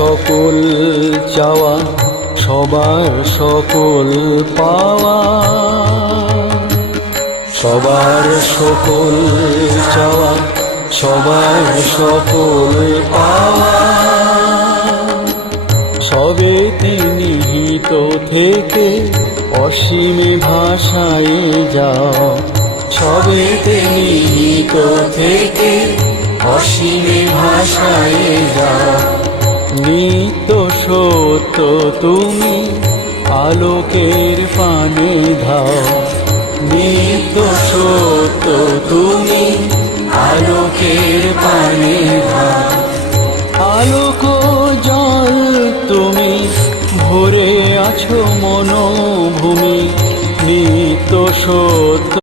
সকল চাওয়া, সবার সকল পাওয়া, সবার সকল চাওয়া, সবার সকল পাওয়া, সবেতে নিহিত থেকে অসীমে ভাষায় যাও, সবেতে নিহিত থেকে অসীমে ভাষায় যাও। নিত্য সত্য তুমি আলোকের পানে ধাও, নিত্য সত্য তুমি আলোকের পানে ধাও।